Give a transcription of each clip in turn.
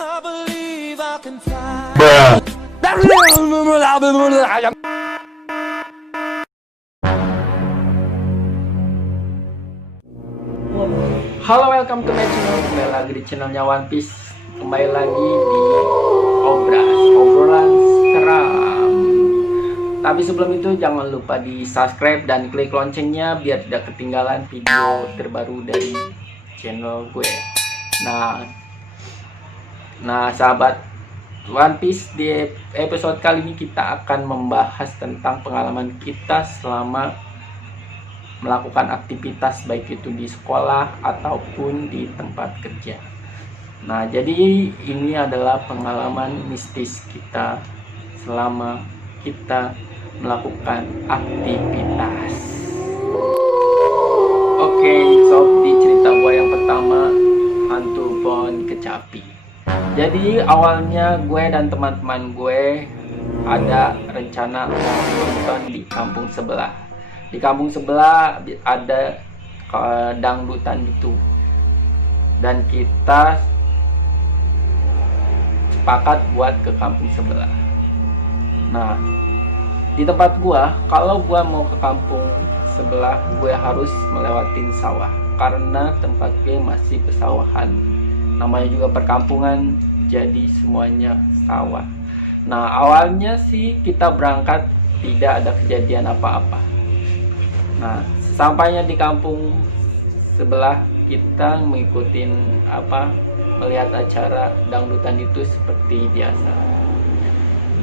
I believe I can fly. Halo, welcome to my channel. Kembali lagi di channelnya One Piece. Kembali lagi di obrolan seram. Tapi sebelum itu jangan lupa di subscribe dan klik loncengnya biar tidak ketinggalan video terbaru dari channel gue. Nah sahabat One Piece, di episode kali ini kita akan membahas tentang pengalaman kita selama melakukan aktivitas baik itu di sekolah ataupun di tempat kerja. Nah, jadi ini adalah pengalaman mistis kita selama kita melakukan aktivitas. Oke, sob, di cerita gua yang pertama, hantu pohon kecapi. Jadi awalnya gue dan teman-teman gue ada rencana mau nonton di kampung sebelah. Di kampung sebelah ada dangdutan gitu, dan kita sepakat buat ke kampung sebelah. Nah, di tempat gua, kalau gua mau ke kampung sebelah, gue harus melewatin sawah karena tempat gue masih pesawahan. Namanya juga perkampungan, jadi semuanya sawah. Nah, awalnya sih kita berangkat tidak ada kejadian apa-apa. Nah, sesampainya di kampung sebelah, kita mengikuti melihat acara dangdutan itu seperti biasa.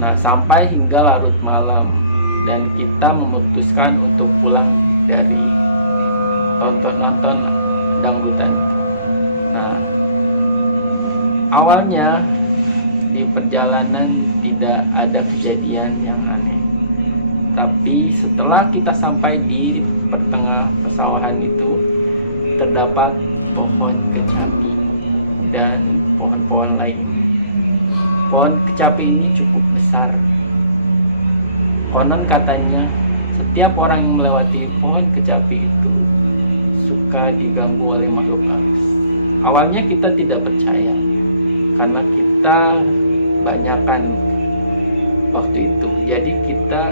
Nah, sampai hingga larut malam dan kita memutuskan untuk pulang dari nonton dangdutan. Nah, awalnya di perjalanan tidak ada kejadian yang aneh. Tapi setelah kita sampai di pertengah pesawahan itu, terdapat pohon kecapi dan pohon-pohon lain. Pohon kecapi ini cukup besar. Konon katanya setiap orang yang melewati pohon kecapi itu suka diganggu oleh makhluk halus. Awalnya kita tidak percaya karena kita banyakan waktu itu, jadi kita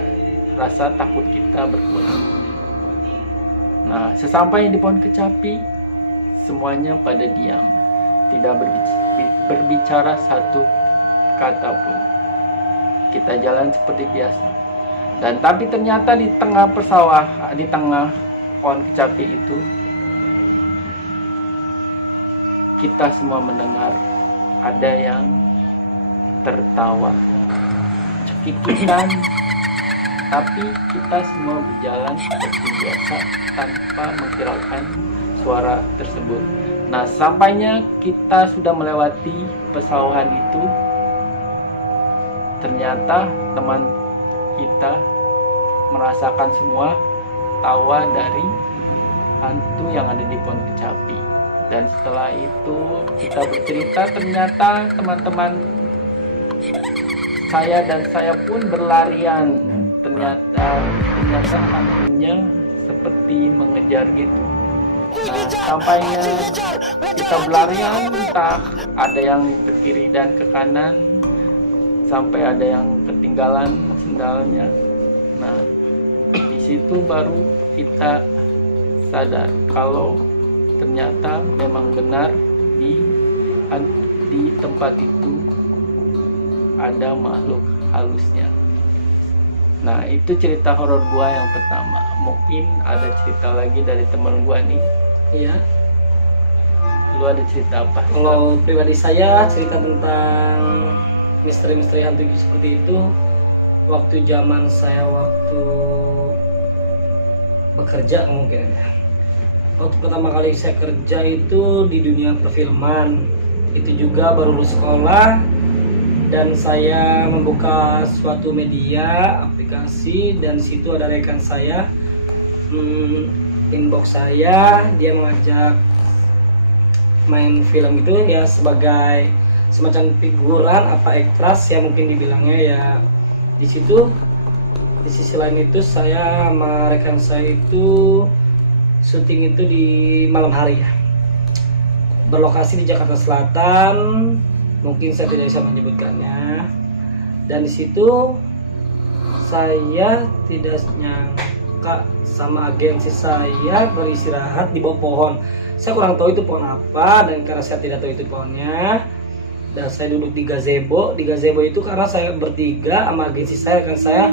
rasa takut kita berkurang. Nah, sesampainya di pohon kecapi, semuanya pada diam, tidak berbicara satu kata pun. Kita jalan seperti biasa, dan tapi ternyata di tengah di tengah pohon kecapi itu, kita semua mendengar ada yang tertawa cekikikan, tapi kita semua berjalan seperti biasa tanpa menghiraukan suara tersebut. Nah, sampainya kita sudah melewati pesawahan itu, ternyata teman kita merasakan semua tawa dari hantu yang ada di pohon kecapi. Dan setelah itu kita bercerita, ternyata teman-teman saya pun berlarian. Ternyata hantunya seperti mengejar gitu. Nah, sampainya kita berlarian, entah ada yang ke kiri dan ke kanan, sampai ada yang ketinggalan sendalnya. Nah, di situ baru kita sadar kalau ternyata memang benar di tempat itu ada makhluk halusnya. Nah, itu cerita horor gua yang pertama. Mungkin ada cerita lagi dari teman gua nih. Iya. Lu ada cerita apa? Kalau pribadi saya, cerita tentang misteri-misteri hantu seperti itu waktu zaman saya bekerja mungkin ya. Waktu pertama kali saya kerja itu di dunia perfilman, itu juga baru lulus sekolah, dan saya membuka suatu media aplikasi, dan situ ada rekan saya inbox saya, dia mengajak main film itu ya sebagai semacam figuran apa ekstras ya mungkin dibilangnya ya. Di situ di sisi lain itu saya sama rekan saya itu syuting itu di malam hari ya, berlokasi di Jakarta Selatan. mungkin saya tidak bisa menyebutkannya. Dan di situ saya tidak nyangka sama agensi saya beristirahat di bawah pohon. Saya kurang tahu itu pohon apa, dan karena saya tidak tahu itu pohonnya, dan saya duduk di gazebo. Di gazebo itu karena saya bertiga sama agensi saya, kan saya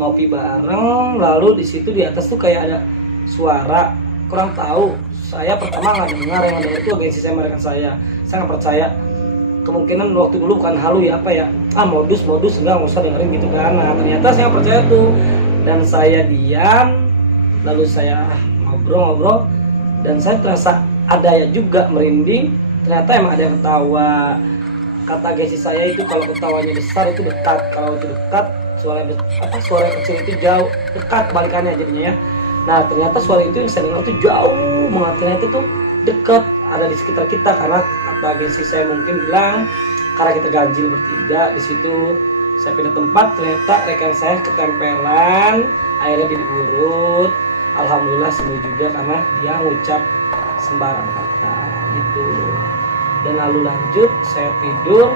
ngopi bareng. Lalu di situ di atas tuh kayak ada suara, kurang tahu. Saya pertama nggak dengar, yang dengar itu agensi saya merekam saya. Saya nggak percaya. Kemungkinan waktu dulu bukan halu ya, apa ya, modus enggak usah dengerin gitu kan. Nah ternyata saya percaya tuh, dan saya diam. Lalu saya ngobrol, dan saya terasa ada ya juga merinding. Ternyata emang ada yang ketawa. Kata agensi saya itu kalau ketawanya besar itu dekat, kalau itu dekat suara kecil itu jauh, dekat balikannya jadinya ya. Nah ternyata suara itu yang saya dengar itu jauh banget, ternyata itu dekat, ada di sekitar kita. Karena kata agensi saya mungkin bilang karena kita ganjil bertiga di situ. Saya pindah tempat, ternyata rekan saya ketempelan, akhirnya diurut. Alhamdulillah sembuh juga karena dia ngucap sembarang kata gitu. Dan lalu lanjut saya tidur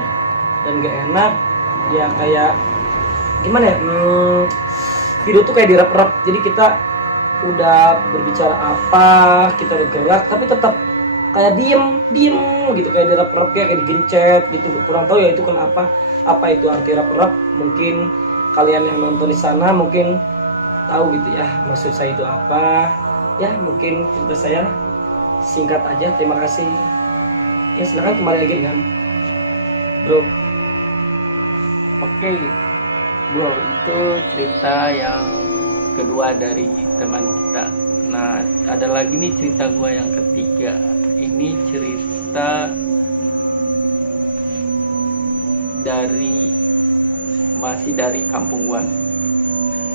dan gak enak ya, kayak gimana ya, tidur tuh kayak direp-rep. Jadi kita udah berbicara apa, kita udah gerak, tapi tetap kayak diem gitu, kayak direp-rep, kayak digencet gitu. Kurang tahu ya itu kenapa, apa itu arti rep-rep. Mungkin kalian yang nonton di sana mungkin tahu gitu ya maksud saya itu apa. Ya mungkin cerita saya singkat aja. Terima kasih ya, silakan kembali lagi dengan bro. Oke bro, itu cerita yang kedua dari teman kita. Nah ada lagi nih cerita gua yang ketiga. Ini cerita masih dari kampung gua.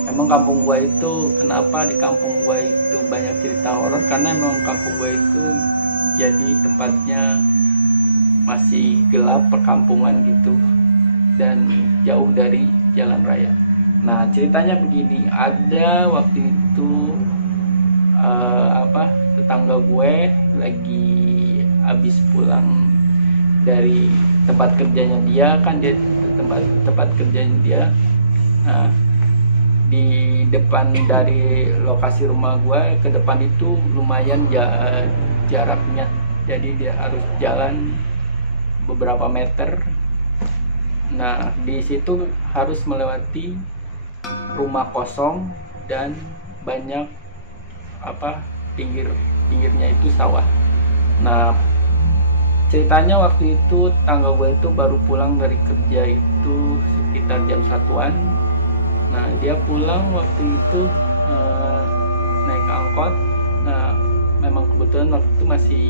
Emang kampung gua itu, kenapa di kampung gua itu banyak cerita horor? Karena memang kampung gua itu jadi tempatnya masih gelap, perkampungan gitu, dan jauh dari jalan raya. Nah ceritanya begini, ada waktu itu tetangga gue lagi habis pulang dari tempat kerjanya dia, kan dia tempat kerjanya dia. Nah di depan dari lokasi rumah gue ke depan itu lumayan jaraknya, jadi dia harus jalan beberapa meter. Nah di situ harus melewati rumah kosong dan banyak pinggirnya itu sawah. Nah ceritanya waktu itu tangga gue itu baru pulang dari kerja itu sekitar jam 1-an. Nah dia pulang waktu itu naik angkot. Nah memang kebetulan waktu itu masih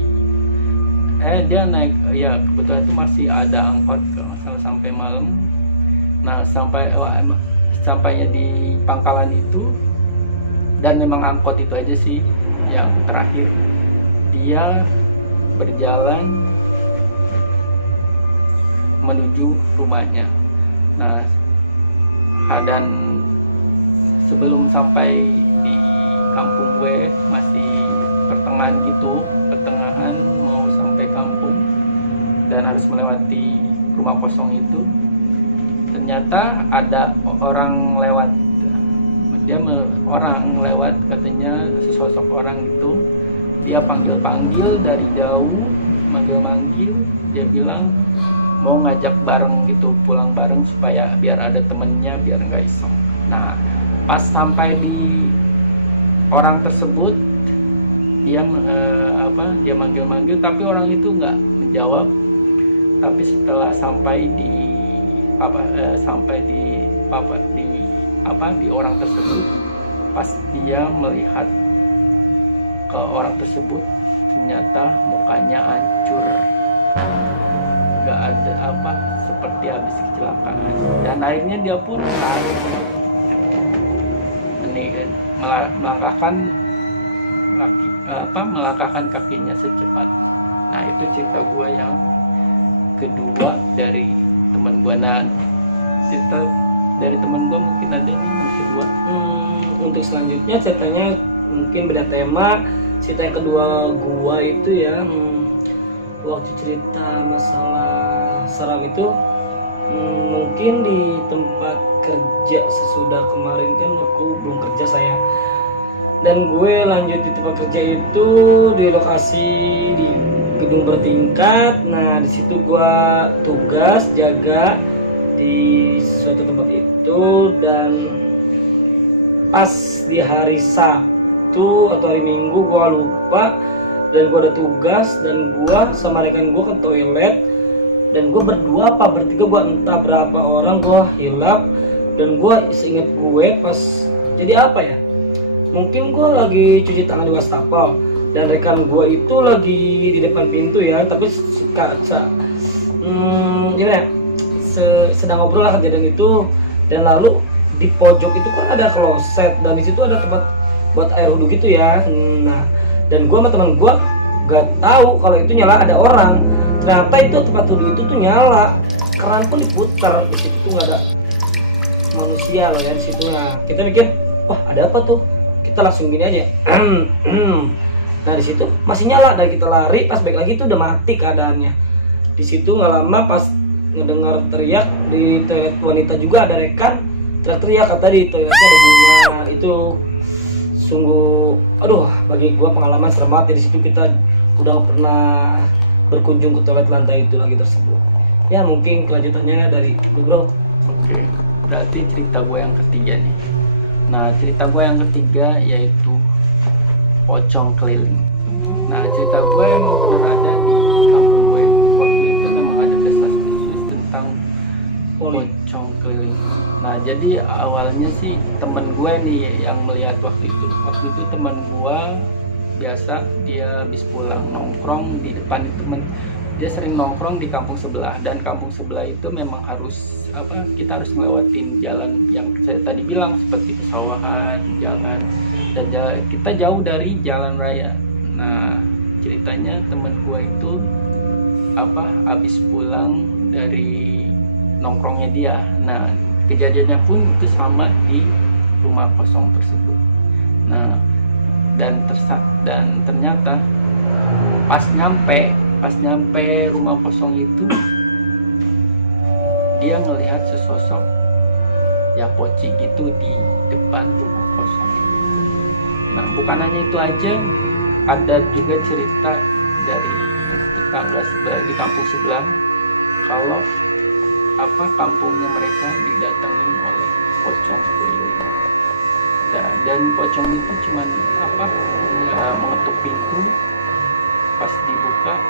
dia naik, ya kebetulan itu masih ada angkot kalau nggak salah sampai malam. Nah sampainya di Pangkalan itu, dan memang angkot itu aja sih yang terakhir. Dia berjalan menuju rumahnya. Nah dan sebelum sampai di kampung gue masih pertengahan mau sampai kampung dan harus melewati rumah kosong itu, ternyata ada orang lewat. Orang lewat, katanya sesosok orang itu. Dia panggil dari jauh, manggil. Dia bilang mau ngajak bareng gitu, pulang bareng supaya biar ada temennya, biar nggak iseng. Nah pas sampai di orang tersebut, dia manggil tapi orang itu nggak menjawab. Tapi setelah sampai di orang tersebut, pas dia melihat ke orang tersebut, ternyata mukanya hancur, nggak ada seperti habis kecelakaan. Dan akhirnya dia pun harus melangkahkan kakinya secepatnya. Nah itu cerita gua yang kedua dari teman gua. Nah cerita dari teman gua mungkin ada nih yang kedua. Untuk selanjutnya ceritanya mungkin beda tema. Cerita yang kedua gua itu ya, waktu cerita masalah seram itu mungkin di tempat kerja sesudah kemarin kan aku belum kerja saya, dan gue lanjut di tempat kerja itu di lokasi di gedung bertingkat. Nah di situ gue tugas jaga di suatu tempat itu, dan pas di hari Sabtu atau hari Minggu gue lupa, dan gue ada tugas dan gue sama rekan gue ke toilet, dan gue berdua apa bertiga, gue entah berapa orang gue hilap. Dan gue seinget gue pas jadi apa ya, mungkin gue lagi cuci tangan di wastafel dan rekan gue itu lagi di depan pintu ya, tapi gimana ya, sedang ngobrol lah kejadian itu. Dan lalu di pojok itu kan ada kloset, dan di situ ada tempat buat air wudhu gitu ya. Nah dan gue sama teman gue gak tahu kalau itu nyala ada orang. Ternyata itu tempat wudhu itu tuh nyala, keran pun diputar, di situ tuh nggak ada manusia loh ya di situ. Nah kita mikir, wah ada apa tuh? Kita langsung gini aja. Nah di situ masih nyala, dan kita lari, pas balik lagi itu udah mati keadaannya. Di situ nggak lama pas ngedengar teriak di toilet wanita juga, ada rekan teriak kata di toiletnya ada bunga. Itu sungguh, aduh bagi gua pengalaman serem banget. Di situ kita udah pernah berkunjung ke toilet lantai itu lagi tersebut. Ya mungkin kelanjutannya dari gue, bro. Oke, berarti cerita gue yang ketiga nih. Nah cerita gue yang ketiga yaitu pocong keliling. Nah cerita gue emang pernah ada di kampung gue. Waktu itu memang ada desas-desus tentang pocong keliling. Nah jadi awalnya sih temen gue nih yang melihat waktu itu. Waktu itu temen gue biasa dia habis pulang nongkrong di depan temen. Dia sering nongkrong di kampung sebelah, dan kampung sebelah itu memang harus kita harus ngelewatin jalan yang saya tadi bilang seperti pesawahan, jalan, dan kita jauh dari jalan raya. Nah ceritanya temen gua itu habis pulang dari nongkrongnya dia. Nah kejadiannya pun itu sama di rumah kosong tersebut. Nah dan ternyata pas nyampe rumah kosong itu, dia ngelihat sesosok ya poci gitu di depan rumah kosong. Nah bukan hanya itu aja, ada juga cerita dari tetangga sebelah di kampung sebelah kalau kampungnya mereka didatengin oleh pocong keliling. Nah, dan pocong itu cuman mengetuk pintu, pas dibuka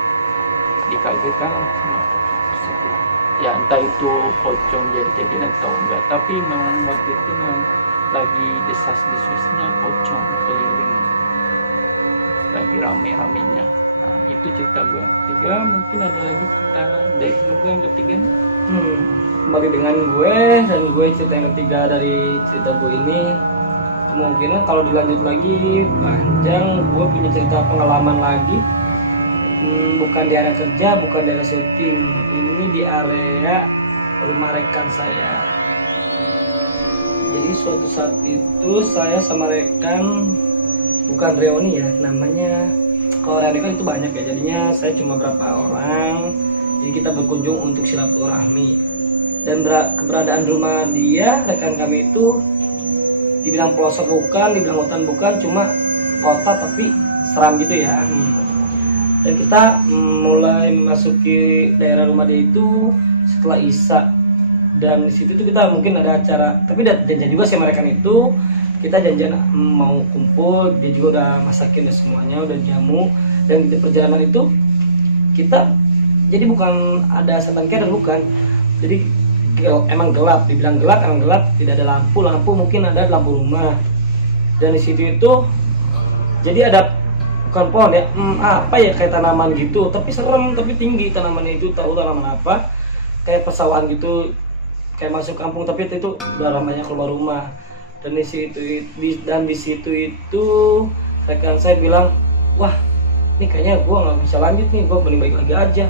dikagetkan sama pocong tersebut. Ya entah itu pocong jadi-jadian atau enggak, tapi memang waktu itu memang lagi desas-desusnya pocong keliling, lagi rame-ramenya. Nah itu cerita gue yang ketiga. Mungkin ada lagi cerita dari gue yang ketiga nih. Kembali dengan gue, dan gue cerita yang ketiga dari cerita gue ini. Kemungkinan kalau dilanjut lagi panjang, gue punya cerita pengalaman lagi. Bukan di area kerja, bukan di area syuting, ini di area rumah rekan saya. Jadi suatu saat itu saya sama rekan, bukan reuni ya namanya, kalau reuni kan itu banyak ya, jadinya saya cuma berapa orang, jadi kita berkunjung untuk silaturahmi. Dan keberadaan rumah dia, rekan kami itu dibilang pelosok bukan, dibilang hutan bukan, cuma kota tapi seram gitu ya. Dan kita mulai memasuki daerah rumah dia itu setelah Isya, dan di situ tuh kita mungkin ada acara, tapi janjian juga sih mereka itu, kita janjian mau kumpul, dia juga udah masakin dan semuanya, udah jamu. Dan di perjalanan itu kita jadi bukan ada setan keren, bukan, jadi emang gelap, dibilang gelap emang gelap, tidak ada lampu mungkin ada lampu rumah. Dan di situ itu jadi ada bukan pohon ya, kayak tanaman gitu, tapi serem, tapi tinggi tanamannya itu, tahu tanaman apa, kayak pesawahan gitu, kayak masuk kampung, tapi itu udah ramanya keluar rumah. Dan di situ itu rekan saya bilang, wah ini kayaknya gue nggak bisa lanjut nih, gue mending balik lagi aja.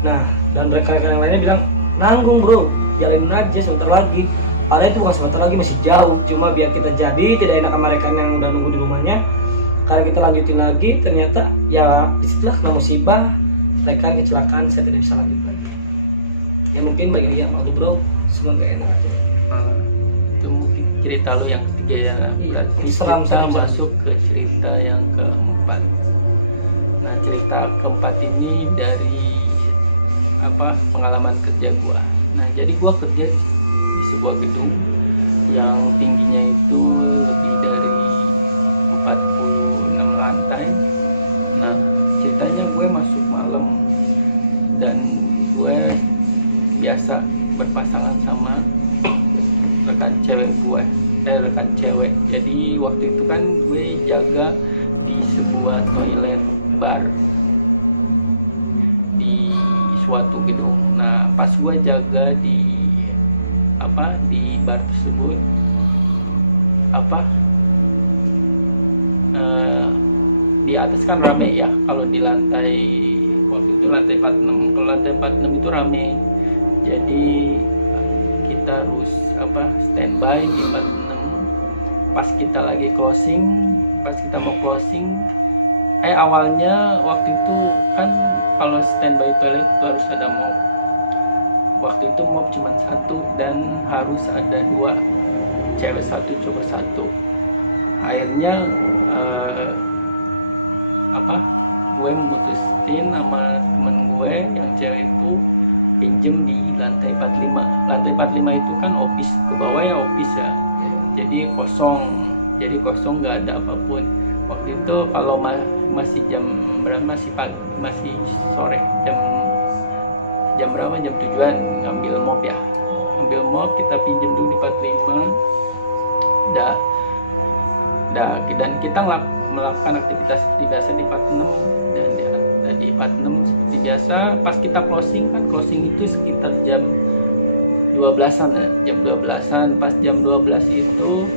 Nah dan rekan-rekan yang lainnya bilang, nanggung bro, jalanin aja sebentar lagi. Padahal itu bukan sebentar lagi, masih jauh, cuma biar kita jadi tidak enak sama rekan yang udah nunggu di rumahnya. Karena kita lanjutin lagi, ternyata ya disitulah kena musibah, rekan kecelakaan, saya tidak bisa lanjut lagi. Ya mungkin bagi yang malu bro, semua gak enak aja. Itu mungkin cerita lu yang ketiga ya. Berarti Seram, kita seram. masuk ke cerita yang keempat. Nah, cerita keempat ini dari pengalaman kerja gua. Nah, jadi gua kerja di sebuah gedung yang tingginya itu lebih dari 46 lantai. Nah, ceritanya gue masuk malam dan gue biasa berpasangan sama rekan cewek. Jadi waktu itu kan gue jaga di sebuah toilet bar di suatu gedung. Nah, pas gue jaga di bar tersebut di atas kan rame ya. Kalau di lantai waktu itu lantai 46, kalau lantai 46 itu rame. Jadi kita harus standby di 46. Pas kita lagi closing, pas kita mau closing, awalnya waktu itu kan kalau standby toilet itu harus ada mop. Waktu itu mop cuma satu dan harus ada 2, cewek 1 cowok 1. Akhirnya gue memutusin sama temen gue yang cewek itu pinjem di lantai 45. Lantai 45 itu kan office, ke bawah ya office ya. Jadi kosong nggak ada apapun. Waktu itu kalau masih jam berapa, masih pagi, masih sore, jam berapa, jam 7-an ngambil mop ya. Ngambil mop, kita pinjem dulu di 45. Dan kita melakukan aktivitas seperti biasa di 46 dan di 46 seperti biasa. Pas kita closing itu sekitar jam 12-an ya, jam 12-an. Pas jam 12 itu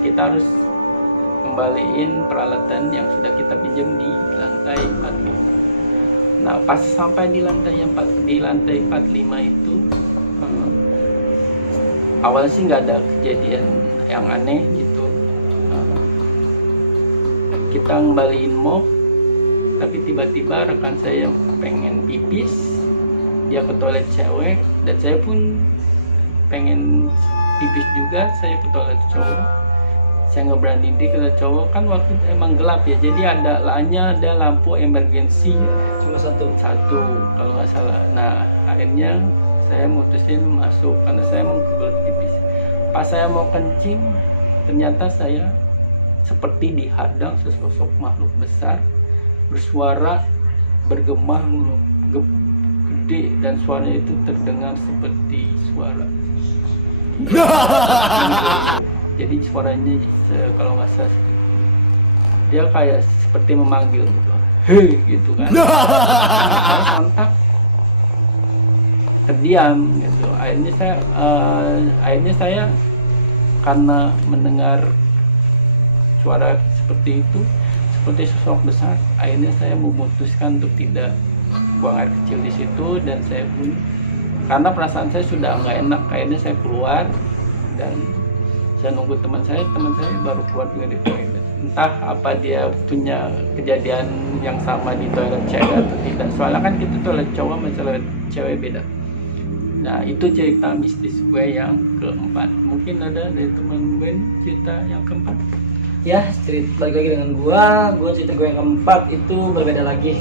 kita harus kembaliin peralatan yang sudah kita pinjam di lantai 45. Nah, pas sampai di lantai 45 itu awalnya sih nggak ada kejadian yang aneh gitu. Kita ngembaliin mop, tapi tiba-tiba rekan saya pengen pipis, dia ke toilet cewek, dan saya pun pengen pipis juga, saya ke toilet cowok. Saya nggak berani di toilet cowok, kan waktu emang gelap ya, jadi ada lampu emergensi Cuma satu kalau nggak salah. Nah, akhirnya saya mutusin masuk karena saya mau kebelet pipis. Pas saya mau kencing, ternyata saya seperti dihadang sesosok makhluk besar, bersuara bergema gede, dan suaranya itu terdengar seperti suara jadi suaranya kalau nggak salah dia kayak seperti memanggil gitu, hei gitu kan. Saya sontak terdiam gitu. Akhirnya saya karena mendengar suara seperti itu, seperti sosok besar, akhirnya saya memutuskan untuk tidak buang air kecil di situ. Dan saya pun, karena perasaan saya sudah nggak enak, akhirnya saya keluar dan saya nunggu teman saya baru keluar juga di toilet. Entah apa dia punya kejadian yang sama di toilet cewek atau tidak, soalnya kan kita toilet cowok sama toilet cewek beda. Nah, itu cerita mistis gue yang keempat. Mungkin ada dari teman gue cerita yang keempat. ya. Cerita balik lagi dengan gua cerita gue yang keempat itu berbeda lagi.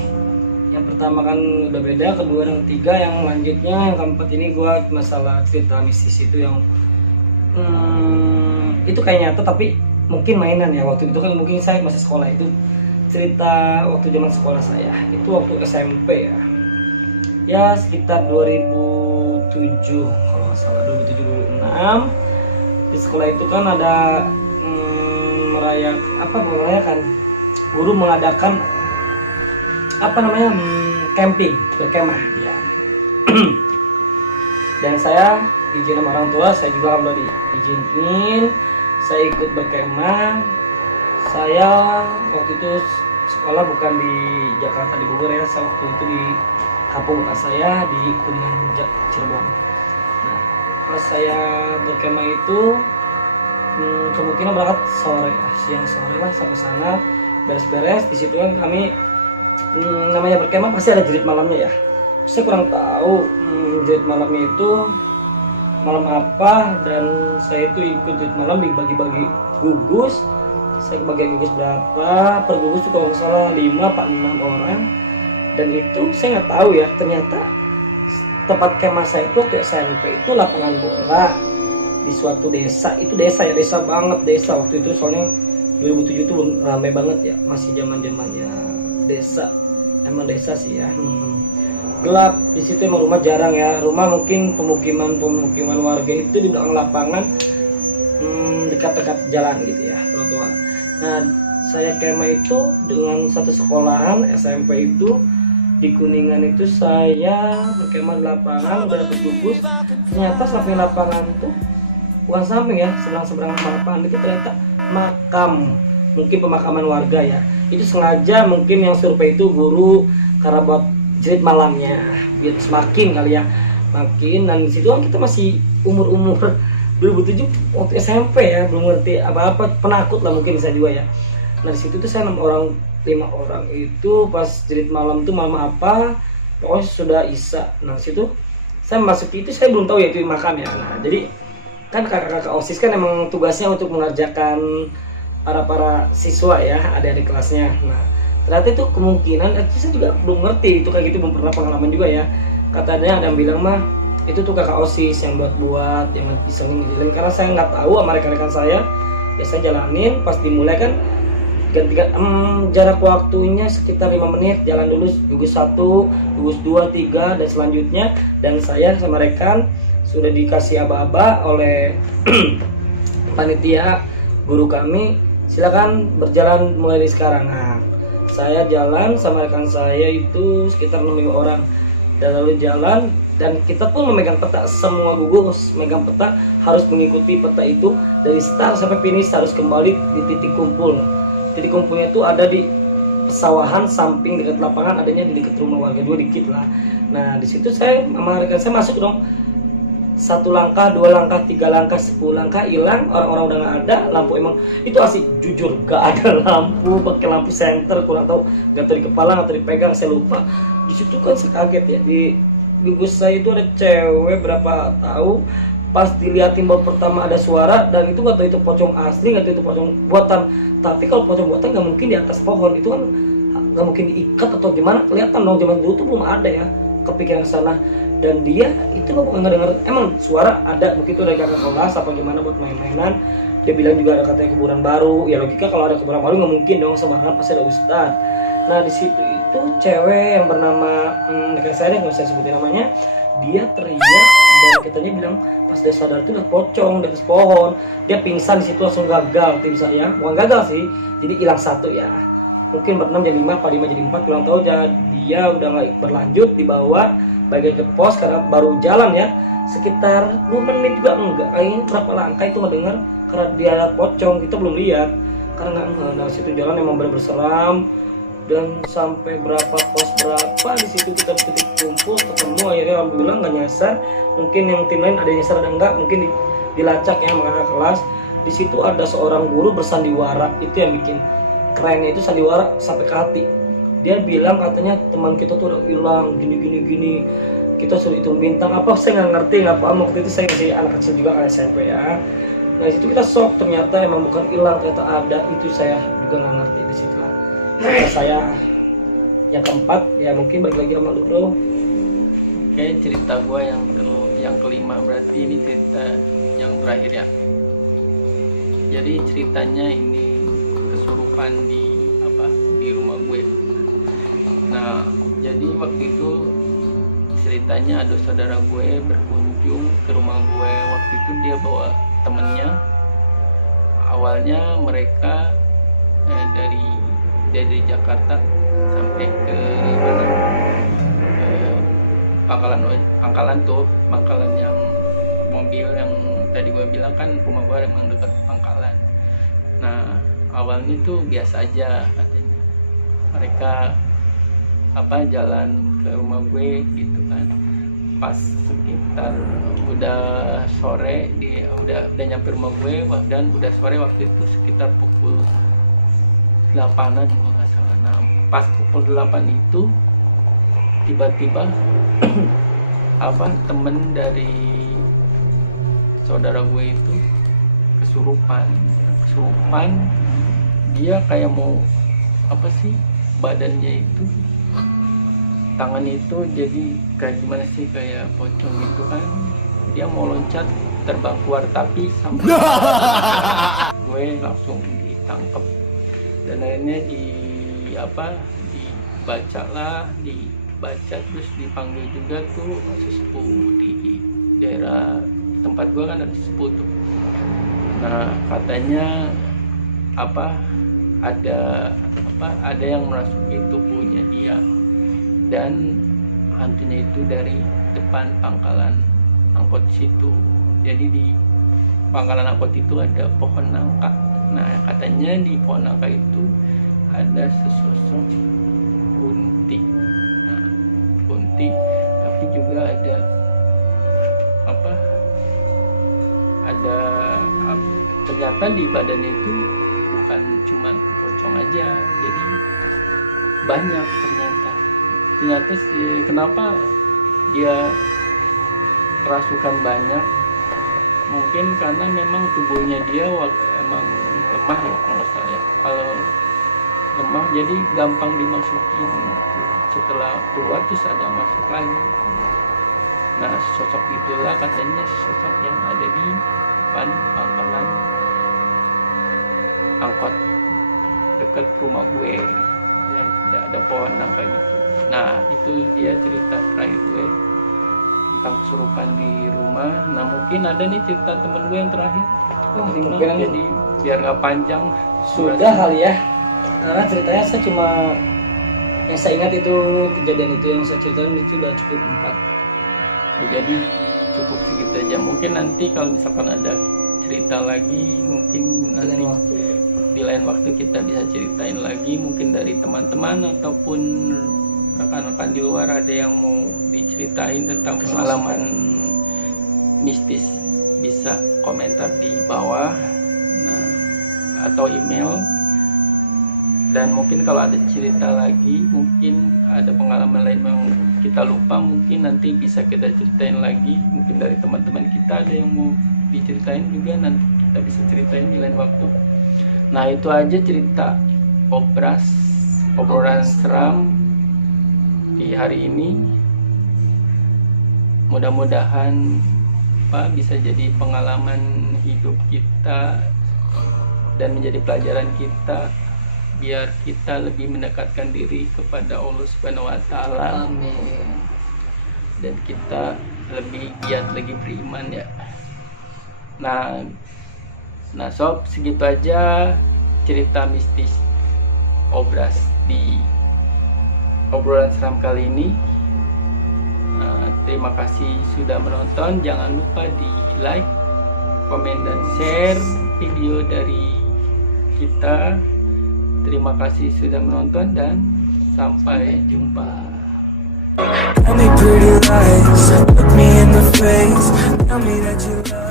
Yang pertama kan udah beda, kedua dan ketiga, yang lanjutnya yang keempat ini gua masalah cerita mistis itu yang itu kayak nyata tapi mungkin mainan ya. Waktu itu kan mungkin saya masih sekolah, itu cerita waktu zaman sekolah saya itu waktu SMP ya sekitar 2007 kalau nggak salah, 2007 2006. Di sekolah itu kan ada merayakan guru mengadakan camping, berkemah ya. Dan saya izin sama orang tua, saya juga alhamdulillah diizinin, saya ikut berkemah. Saya waktu itu sekolah bukan di Jakarta, di Bogor ya, saya waktu itu di kampung bapak saya di Kuningan, Cirebon. Nah, pas saya berkemah itu kemungkinan berangkat sore, siang sore lah, sampai sana beres-beres. Di situ kan kami namanya berkemah pasti ada jerit malamnya ya. Saya kurang tahu ikut jahit malamnya itu malam apa, dan saya itu ikut jahit malam dibagi-bagi gugus. Saya bagi gugus berapa per gugus itu kalau nggak salah 5 apa 6 orang, dan itu saya nggak tahu ya, ternyata tempat kemah saya itu waktu SMP itu lapangan bola di suatu desa. Itu desa ya, desa banget desa waktu itu, soalnya 2007 itu belum ramai banget ya, masih zaman-zamannya desa. Emang desa sih ya, gelap di situ, emang rumah jarang ya, rumah mungkin pemukiman warga itu di belakang lapangan, dekat-dekat jalan gitu ya, trotoar. Nah, saya kemah itu dengan satu sekolahan SMP itu di Kuningan itu, saya berkemah di lapangan, udah dapet gugus. Ternyata samping lapangan tuh, bukan samping ya, seberang lapangan itu ternyata makam, mungkin pemakaman warga ya. Itu sengaja mungkin yang survei itu guru, karena buat jahit malamnya biar semakin kali ya, makin. Dan disitu kan kita masih umur 2007 waktu SMP ya, belum ngerti apa-apa, penakut lah mungkin bisa juga ya. Nah disitu tuh saya 5 orang itu pas jahit malam tuh malam apa, pokoknya sudah isya. Nah situ saya masuk itu, saya belum tahu ya itu makam ya. Nah jadi kan kakak-kakak OSIS kan emang tugasnya untuk mengerjakan para siswa ya, ada di kelasnya. Nah ternyata itu kemungkinan, saya juga belum ngerti itu kayak gitu, belum pernah pengalaman juga ya. Katanya ada yang bilang mah itu tuh kakak OSIS yang buat yang isengin ngidilin, karena saya nggak tahu sama rekan-rekan saya ya, saya jalanin. Pas dimulai kan jarak waktunya sekitar 5 menit, jalan dulu gugus 1, gugus 2, 3 dan selanjutnya. Dan saya sama rekan sudah dikasih aba-aba oleh panitia guru kami, silakan berjalan mulai dari sekarang. Nah saya jalan sama rekan saya itu sekitar 6 orang, dan lalu jalan, dan kita pun memegang peta, semua gugus memegang peta, harus mengikuti peta itu dari start sampai finish, harus kembali di titik kumpul. Titik kumpulnya itu ada di pesawahan samping dekat lapangan, adanya di dekat rumah warga juga dikit lah. Nah di situ saya sama rekan saya masuk dong, 1 langkah, 2 langkah, 3 langkah, 10 langkah hilang, orang-orang udah nggak ada, lampu emang itu asli jujur gak ada lampu, pakai lampu senter, kurang tahu nggak tahu di kepala atau dipegang, saya lupa. Di situ kan saya kaget ya, di gugus saya itu ada cewek berapa tahu, pas diliatin baru pertama ada suara, dan itu nggak tahu itu pocong asli, nggak tahu itu pocong buatan. Tapi kalau pocong buatan nggak mungkin di atas pohon, itu kan nggak mungkin diikat atau gimana, kelihatan dong, zaman dulu tuh belum ada ya kepikiran sana. Dan dia itu lo bukan ngedenger, emang suara ada, mungkin itu dari kakak kelas apa gimana buat main-mainan. Dia bilang juga ada katanya kuburan baru, ya logika kalau ada kuburan baru nggak mungkin dong sembarangan, pasti ada ustad. Nah di situ itu cewek yang bernama rekan saya, nggak usah sebutin namanya, dia teriak dan kitanya bilang pas dia sadar itu udah pocong di atas pohon. Dia pingsan di situ, langsung gagal tim saya, bukan gagal sih, jadi hilang 1 ya. Mungkin ber-6 jadi 5, apa 5 jadi 4, kurang tahu. Jadi dia udah nggak berlanjut, dibawa bagian ke pos karena baru jalan ya, sekitar 2 menit juga enggak, kayaknya berapa langkah itu ngedengar, karena dia ada pocong, kita belum lihat karena nggak. Situ jalan emang benar berseram, dan sampai berapa pos berapa di situ kita titik kumpul ketemu, akhirnya alhamdulillah nggak nyasar. Mungkin yang tim lain ada nyasar ada enggak, mungkin dilacak ya sama kakak kelas. Di situ ada seorang guru bersandiwara, itu yang bikin kerennya, itu sandiwara sampai ke hati. Dia bilang katanya teman kita tuh udah hilang gini, kita suruh hitung bintang apa, saya nggak ngerti, nggak paham. Waktu itu saya masih anak kecil juga kayak SMP ya. Nah itu kita shock, ternyata emang bukan hilang, ternyata ada. Itu saya juga nggak ngerti di situ lah. Nah, saya yang keempat ya, mungkin balik lagi sama lu bro. Oke, cerita gue yang kelima, berarti ini cerita yang terakhir ya. Jadi ceritanya ini kesurupan di rumah gue. Nah jadi waktu itu ceritanya ada saudara gue berkunjung ke rumah gue. Waktu itu dia bawa temennya. Awalnya mereka dari Jakarta sampai ke mana, pangkalan yang mobil yang tadi gue bilang kan, rumah gue emang dekat pangkalan. Nah awalnya tuh biasa aja katanya, mereka jalan ke rumah gue gitu kan. Pas sekitar udah sore, udah nyampe rumah gue, dan udah sore waktu itu sekitar pukul 8-an kalau nggak salah. Nah pas pukul 8 itu tiba-tiba temen dari saudara gue itu kesurupan. Dia kayak mau badannya itu, tangan itu jadi kayak gimana sih, kayak pocong gitu kan. Dia mau loncat terbang keluar tapi sampai gue langsung ditangkap dan akhirnya dibaca terus dipanggil juga tuh sesepuh di daerah tempat gue kan ada sesepuh tuh. Nah katanya ada yang merasuki tubuhnya dia dan hantunya itu dari depan pangkalan angkot situ. Jadi di pangkalan angkot itu ada pohon nangka. Nah katanya di pohon nangka itu ada sesosok kunti. Nah, kunti, tapi juga ada ternyata di badan itu bukan cuma pocong aja, jadi banyak ternyata sih. Kenapa dia kerasukan banyak? Mungkin karena memang tubuhnya dia emang lemah ya, kalau saya kalau lemah jadi gampang dimasukin, setelah keluar terus ada yang masuk lagi. Nah sosok itulah katanya sosok yang ada di depan pangkalan angkot dekat rumah gue ya, ada pohon nangka gitu. Nah itu dia cerita terakhir gue tentang kesurupan di rumah. Nah mungkin ada nih cerita temen gue yang terakhir. Jadi biar nggak panjang sudah kali ya, karena ceritanya saya cuma yang saya ingat itu kejadian itu yang saya ceritakan itu udah cukup 4 ya, jadi cukup segitu aja. Mungkin nanti kalau misalkan ada cerita lagi mungkin nanti di lain waktu kita bisa ceritain lagi, mungkin dari teman-teman ataupun rekan-rekan di luar ada yang mau diceritain tentang pengalaman mistis, bisa komentar di bawah, nah atau email. Dan mungkin kalau ada cerita lagi, mungkin ada pengalaman lain yang kita lupa, mungkin nanti bisa kita ceritain lagi. Mungkin dari teman-teman kita ada yang mau diceritain juga, nanti kita bisa ceritain di lain waktu. Nah itu aja cerita obrolan seram di hari ini. Mudah-mudahan bisa jadi pengalaman hidup kita dan menjadi pelajaran kita, biar kita lebih mendekatkan diri kepada Allah Subhanahu wa Ta'ala. Amin. Dan kita lebih giat lagi beriman ya. Nah sob, segitu aja cerita mistis obras di obrolan seram kali ini. Terima kasih sudah menonton. Jangan lupa di like, komen, dan share video dari kita. Terima kasih sudah menonton dan sampai jumpa. Tell me pretty lies, look me in the face, tell me that you love